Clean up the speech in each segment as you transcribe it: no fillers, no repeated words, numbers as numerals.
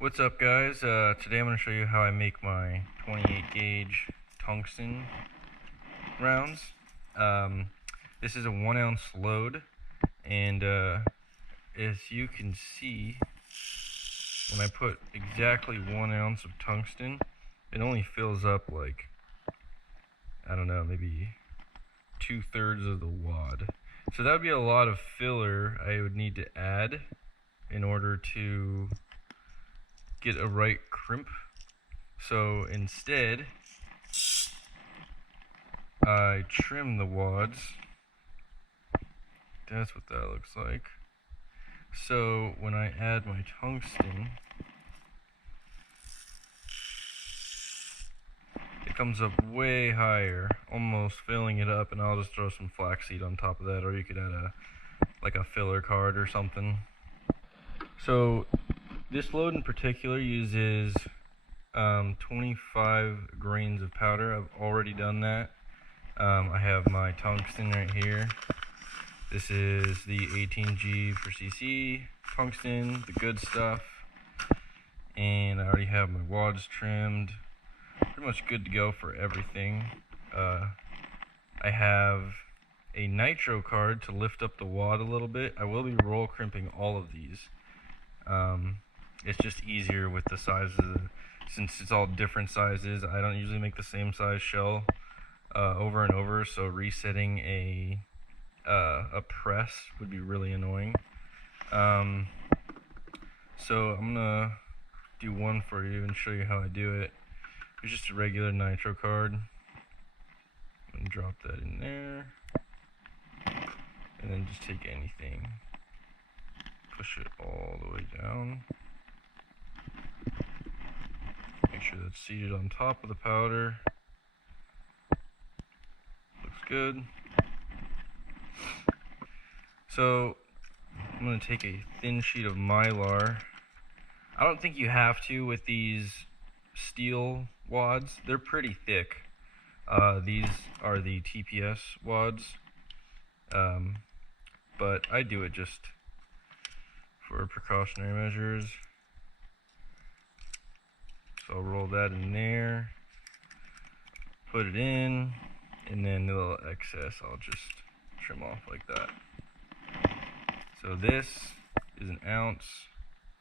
What's up, guys? Today I'm going to show you how I make my 28 gauge tungsten rounds. This is a 1 ounce load, and as you can see, when I put exactly 1 ounce of tungsten, it only fills up like, I don't know, maybe 2/3 of the wad. So that would be a lot of filler I would need to add in order to get a right crimp. So instead, I trim the wads. That's what that looks like. So when I add my tungsten, it comes up way higher, almost filling it up, and I'll just throw some flaxseed on top of that, or you could add a filler card or something. So this load in particular uses 25 grains of powder. I've already done that. I have my tungsten right here. This is the 18G per cc tungsten, the good stuff. And I already have my wads trimmed. Pretty much good to go for everything. I have a nitro card to lift up the wad a little bit. I will be roll crimping all of these. It's just easier with the sizes, since it's all different sizes. I don't usually make the same size shell over and over, so resetting a press would be really annoying. So I'm gonna do one for you and show you how I do it. It's just a regular nitro card. I'm gonna drop that in there, and then just take anything, push it all the way down. Make sure that's seated on top of the powder. Looks good. So I'm going to take a thin sheet of Mylar. I don't think you have to with these steel wads. They're pretty thick. These are the TPS wads. But I do it just for precautionary measures. So I'll roll that in there, put it in, and then the little excess I'll just trim off like that. So this is an ounce,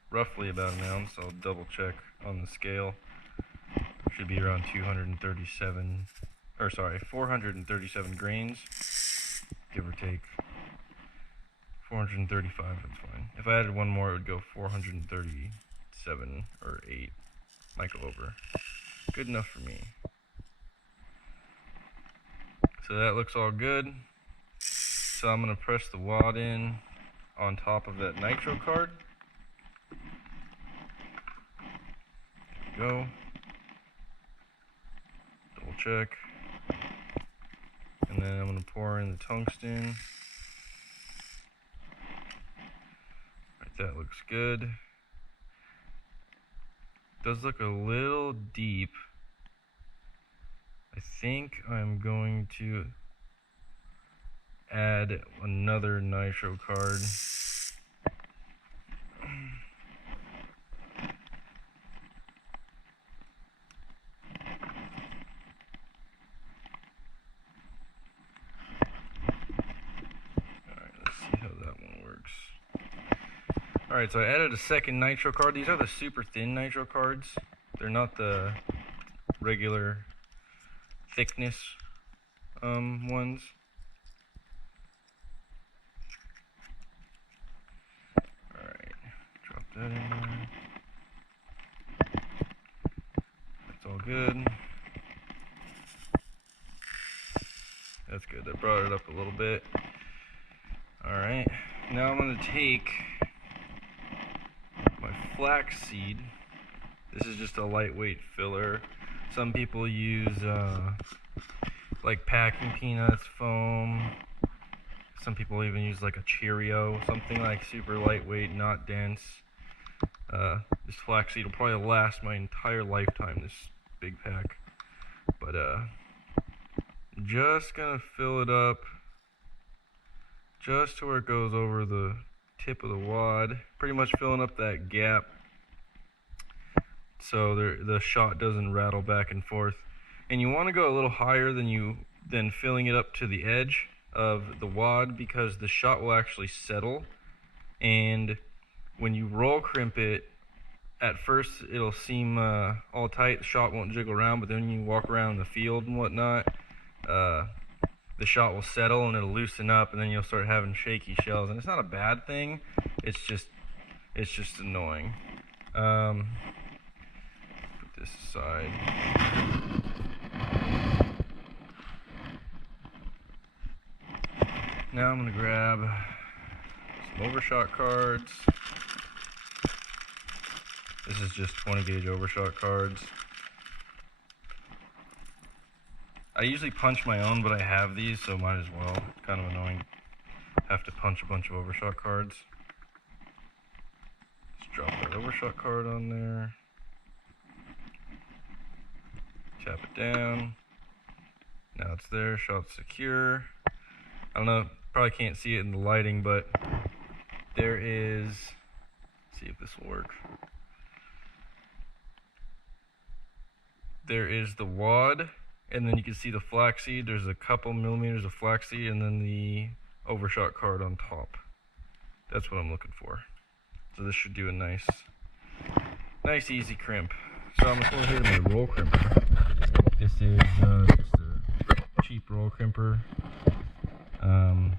roughly about an ounce. I'll double check on the scale. It should be around 437 grains, give or take. 435, that's fine. If I added one more, it would go 437 or 8. Might go over. Good enough for me. So that looks all good. So I'm going to press the wad in on top of that nitro card. There we go. Double check. And then I'm going to pour in the tungsten. Right, that looks good. Does look a little deep. I think I'm going to add another nitro card. Alright, let's see how that one works. Alright, so I added a second nitro card. These are the super thin nitro cards. They're not the regular thickness ones. Alright, drop that in there. That's all good. That's good. That brought it up a little bit. Alright, now I'm going to take my flaxseed. This is just a lightweight filler. Some people use like packing peanuts foam. Some people even use like a Cheerio, something like super lightweight, not dense. This flaxseed will probably last my entire lifetime, this big pack. But just gonna fill it up just to where it goes over the tip of the wad, pretty much filling up that gap so the shot doesn't rattle back and forth. And you want to go a little higher than filling it up to the edge of the wad, because the shot will actually settle. And when you roll crimp it, at first it'll seem all tight, the shot won't jiggle around, but then you walk around the field and whatnot, the shot will settle and it'll loosen up, and then you'll start having shaky shells. And it's not a bad thing, it's just annoying. Put this aside. Now I'm going to grab some overshot cards. This is just 20 gauge overshot cards. I usually punch my own, but I have these, so might as well. Kind of annoying. Have to punch a bunch of overshot cards. Let's drop that overshot card on there. Tap it down. Now it's there, shot's secure. I don't know, probably can't see it in the lighting, but there is, let's see if this will work. There is the wad, and then you can see the flaxseed. There's a couple millimeters of flaxseed, and then the overshot card on top. That's what I'm looking for. So this should do a nice easy crimp. So I'm going to go ahead with my roll crimper. This is just a cheap roll crimper. I'm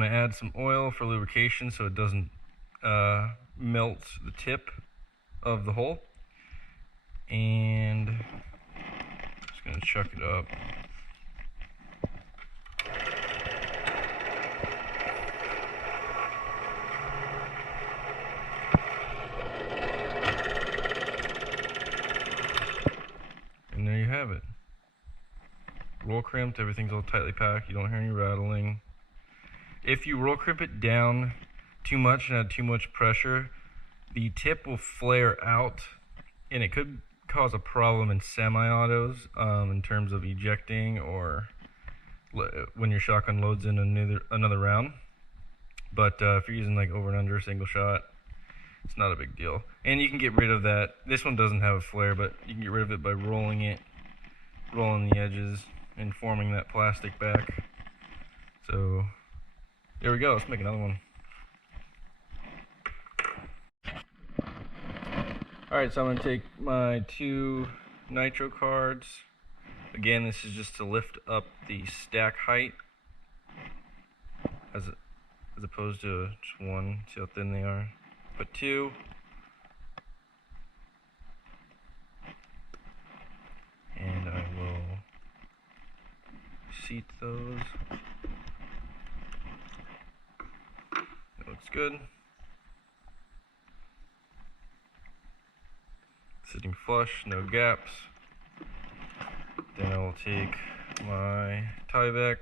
going to add some oil for lubrication so it doesn't melt the tip of the hole. And just going to chuck it up. And there you have it. Roll crimped, everything's all tightly packed, you don't hear any rattling. If you roll crimp it down too much and add too much pressure, the tip will flare out, and it could cause a problem in semi-autos in terms of ejecting, or when your shotgun loads in another round. But if you're using like over and under single shot, it's not a big deal. And you can get rid of that. This one doesn't have a flare, but you can get rid of it by rolling the edges and forming that plastic back. So there we go, let's make another one. Alright, so I'm going to take my 2 nitro cards. Again, this is just to lift up the stack height as opposed to just 1. See how thin they are. Put 2. And I will seat those. That looks good. Sitting flush, no gaps. Then I will take my Tyvek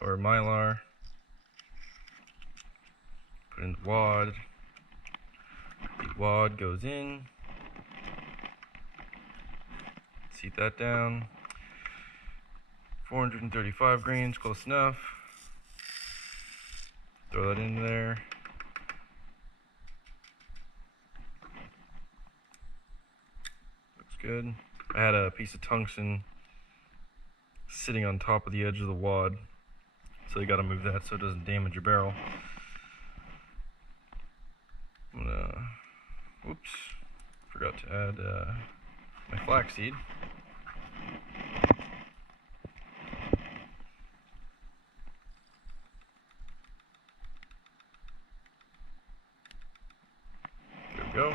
or Mylar, put in the wad. The wad goes in. Seat that down. 435 grains, close enough. Throw that in there. Looks good. I had a piece of tungsten sitting on top of the edge of the wad, so you got to move that so it doesn't damage your barrel. I'm gonna, oops, forgot to add my flaxseed. There we go.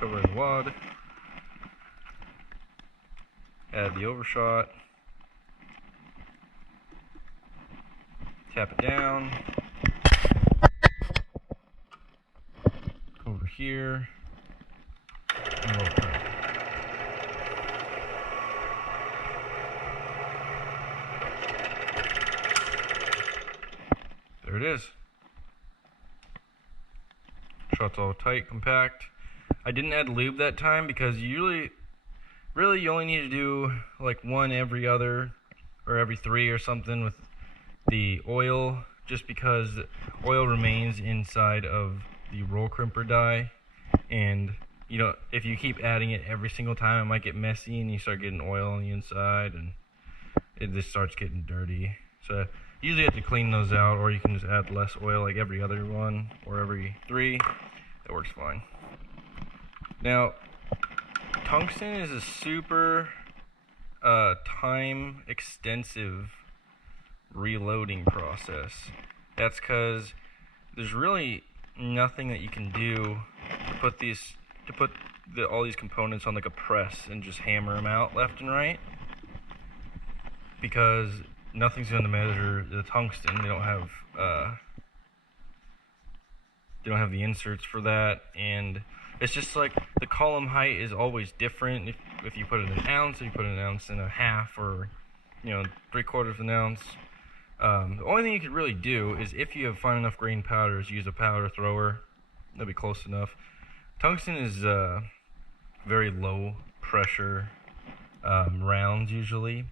Cover in the wad. Add the overshot. Tap it down. Over here. And roll crimp. There it is. Shot's all tight, compact. I didn't add lube that time because really you only need to do like one every other or every 3 or something with the oil, just because oil remains inside of the roll crimper die, and you know, if you keep adding it every single time, it might get messy and you start getting oil on the inside and it just starts getting dirty. So you usually have to clean those out, or you can just add less oil like every other one or every 3. That works fine. Now, tungsten is a super time extensive reloading process. That's because there's really nothing that you can do to put all these components on like a press and just hammer them out left and right, because nothing's going to measure the tungsten. They don't have the inserts for that, and it's just like the column height is always different. If you put it in an ounce, or you put an ounce and a half, or 3/4 of an ounce. The only thing you could really do is, if you have fine enough grain powders, use a powder thrower. That'll be close enough. Tungsten is very low pressure rounds usually.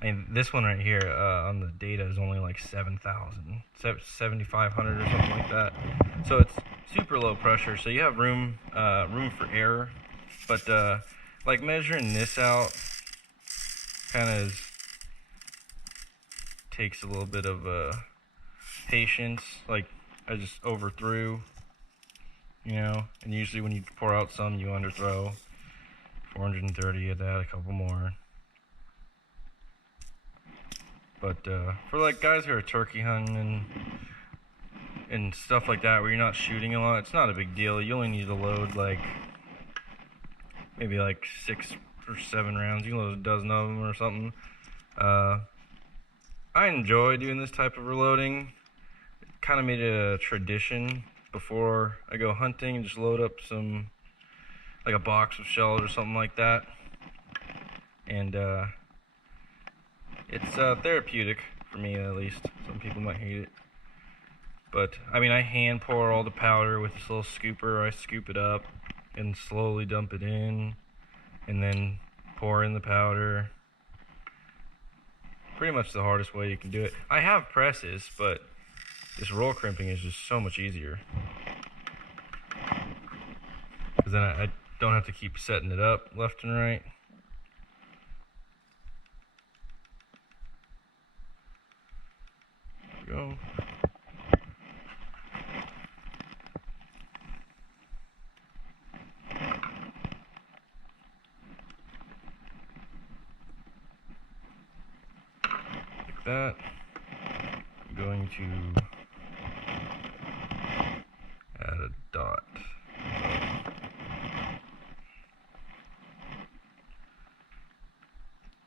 I mean, this one right here on the data is only like 7,000, 7,500 or something like that. So it's super low pressure, so you have room for error. But like measuring this out kind of takes a little bit of patience. Like, I just overthrew, and usually when you pour out some, you underthrow. 430 of that, a couple more. But for like guys who are turkey hunting and stuff like that, where you're not shooting a lot, it's not a big deal. You only need to load like maybe like 6 or 7 rounds. You can load a dozen of them or something. I enjoy doing this type of reloading. It kind of made it a tradition before I go hunting, and just load up some, like a box of shells or something like that. And it's therapeutic for me, at least. Some people might hate it. But, I mean, I hand pour all the powder with this little scooper. I scoop it up and slowly dump it in, and then pour in the powder. Pretty much the hardest way you can do it. I have presses, but this roll crimping is just so much easier. Because then I don't have to keep setting it up left and right. There we go. That. I'm going to add a dot.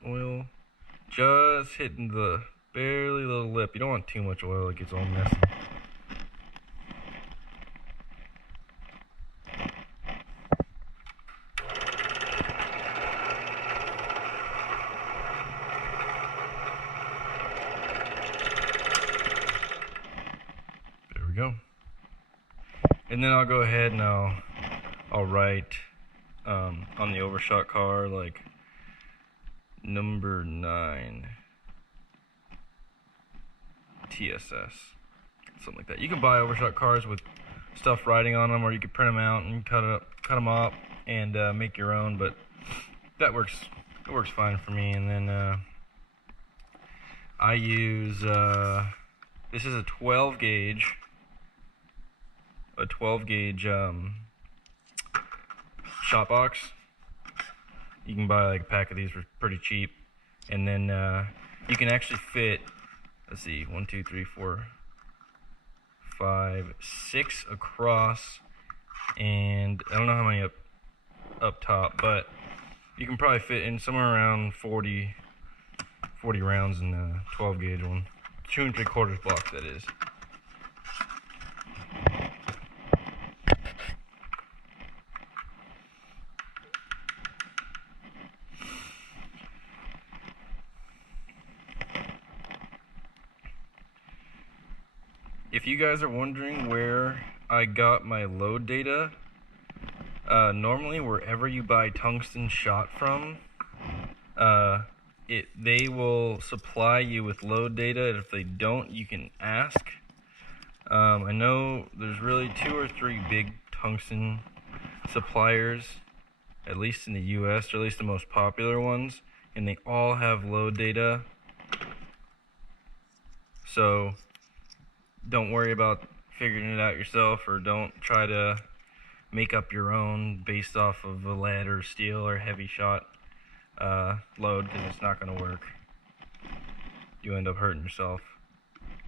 Oil just hitting the barely little lip. You don't want too much oil, it gets all messy. Go. And then I'll go ahead and I'll write on the overshot car like number 9 TSS, something like that. You can buy overshot cars with stuff writing on them, or you can print them out and cut them up and make your own. But that works. It works fine for me. And then I use this is a 12 gauge. A 12 gauge shot box. You can buy like a pack of these for pretty cheap, and then you can actually fit, let's see, 1, 2, 3, 4, 5, 6 across, and I don't know how many up top, but you can probably fit in somewhere around 40 rounds in the 12 gauge one. 2 3/4 block, that is. If you guys are wondering where I got my load data, normally wherever you buy tungsten shot from, they will supply you with load data. If they don't, you can ask. I know there's really 2 or 3 big tungsten suppliers, at least in the US, or at least the most popular ones, and they all have load data. So don't worry about figuring it out yourself, or don't try to make up your own based off of a lead or steel or heavy shot load, because it's not going to work. You end up hurting yourself.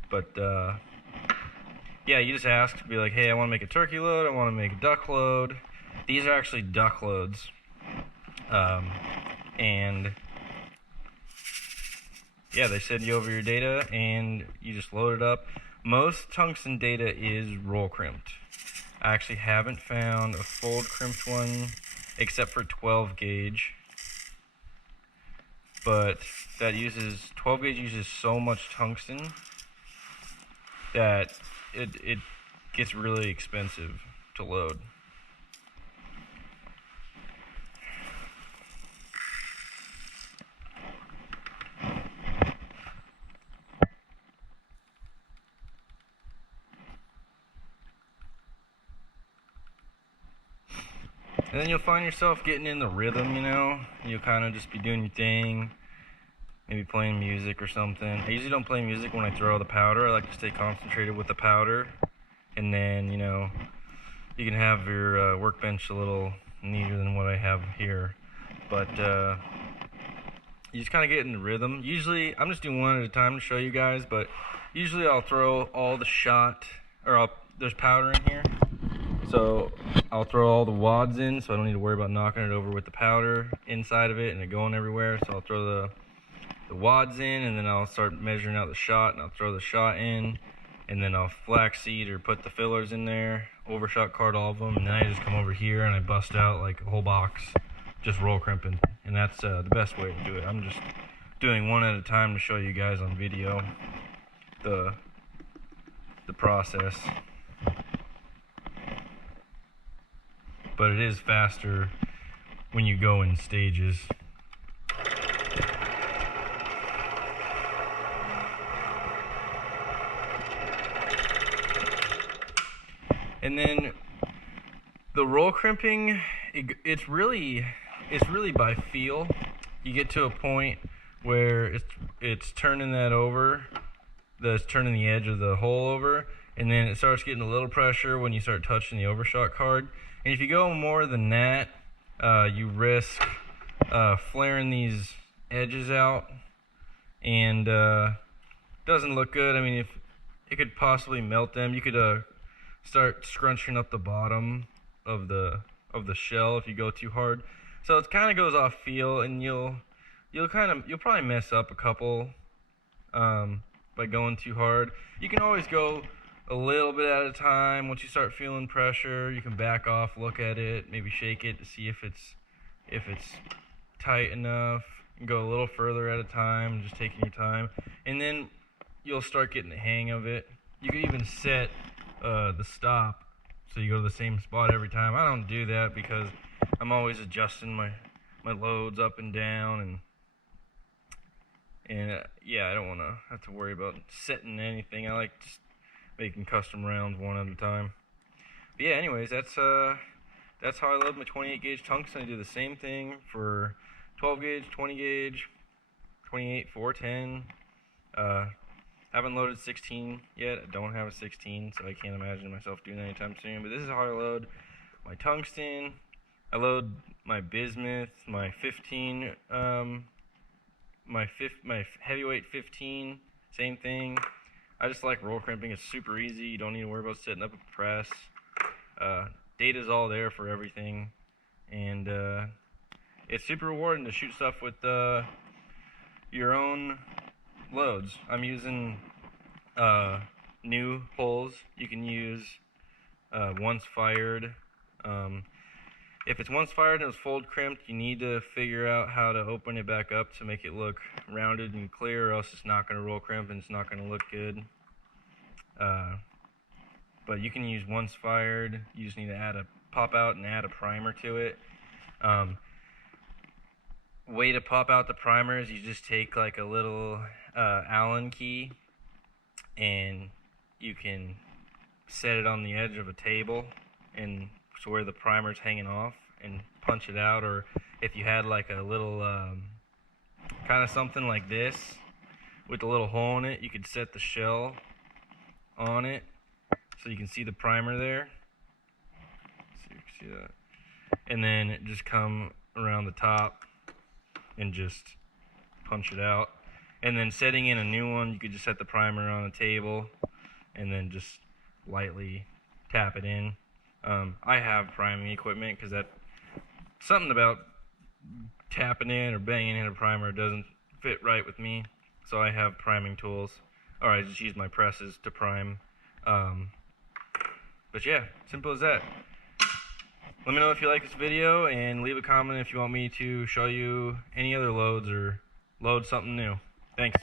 But yeah, you just ask, be like, hey, I want to make a turkey load, I want to make a duck load. These are actually duck loads. And yeah, they send you over your data and you just load it up. Most tungsten data is roll crimped. I actually haven't found a fold crimped one except for 12 gauge. But that uses 12 gauge uses so much tungsten that it gets really expensive to load. And then you'll find yourself getting in the rhythm, you know? You'll kind of just be doing your thing, maybe playing music or something. I usually don't play music when I throw the powder. I like to stay concentrated with the powder. And then, you know, you can have your workbench a little neater than what I have here. But you just kind of get in the rhythm. Usually, I'm just doing one at a time to show you guys, but usually I'll throw all the shot, or there's powder in here. So I'll throw all the wads in, so I don't need to worry about knocking it over with the powder inside of it and it going everywhere. So I'll throw the wads in, and then I'll start measuring out the shot, and I'll throw the shot in, and then I'll flaxseed or put the fillers in there, overshot card all of them, and then I just come over here and I bust out like a whole box, just roll crimping. And that's the best way to do it. I'm just doing one at a time to show you guys on video the process. But it is faster when you go in stages. And then the roll crimping, it's really by feel. You get to a point where it's turning that over, that's turning the edge of the hole over, and then it starts getting a little pressure when you start touching the overshot card. And if you go more than that, you risk flaring these edges out, and doesn't look good. I mean, if it could possibly melt them, you could start scrunching up the bottom of the shell if you go too hard. So it kind of goes off feel, and you'll probably mess up a couple by going too hard. You can always go a little bit at a time. Once you start feeling pressure, you can back off, look at it, maybe shake it to see if it's tight enough, and go a little further at a time, just taking your time, and then you'll start getting the hang of it. You can even set the stop so you go to the same spot every time. I don't do that because I'm always adjusting my loads up and down, and yeah, I don't want to have to worry about setting anything. I like just making custom rounds one at a time. But yeah, anyways, that's how I load my 28 gauge tungsten. I do the same thing for 12 gauge, 20 gauge, 28, 410. Haven't loaded 16 yet. I don't have a 16, so I can't imagine myself doing that anytime soon. But this is how I load my tungsten. I load my bismuth, my 15, my heavyweight 15, same thing. I just like roll crimping. It's super easy. You don't need to worry about setting up a press. Data's all there for everything, and it's super rewarding to shoot stuff with your own loads. I'm using new holes. You can use once fired. If it's once fired and it's fold crimped, you need to figure out how to open it back up to make it look rounded and clear, or else it's not going to roll crimp and it's not going to look good. But you can use once fired. You just need to pop out and add a primer to it. way to pop out the primer is you just take like a little Allen key, and you can set it on the edge of a table and so where the primer's hanging off, and punch it out. Or if you had like a little kind of something like this with a little hole in it, you could set the shell on it so you can see the primer there. So you can see that. And then just come around the top and just punch it out. And then setting in a new one, you could just set the primer on a table and then just lightly tap it in. I have priming equipment because that something about tapping in or banging in a primer doesn't fit right with me, so I have priming tools, or I just use my presses to prime. But yeah, simple as that. Let me know if you like this video, and leave a comment if you want me to show you any other loads or load something new. Thanks.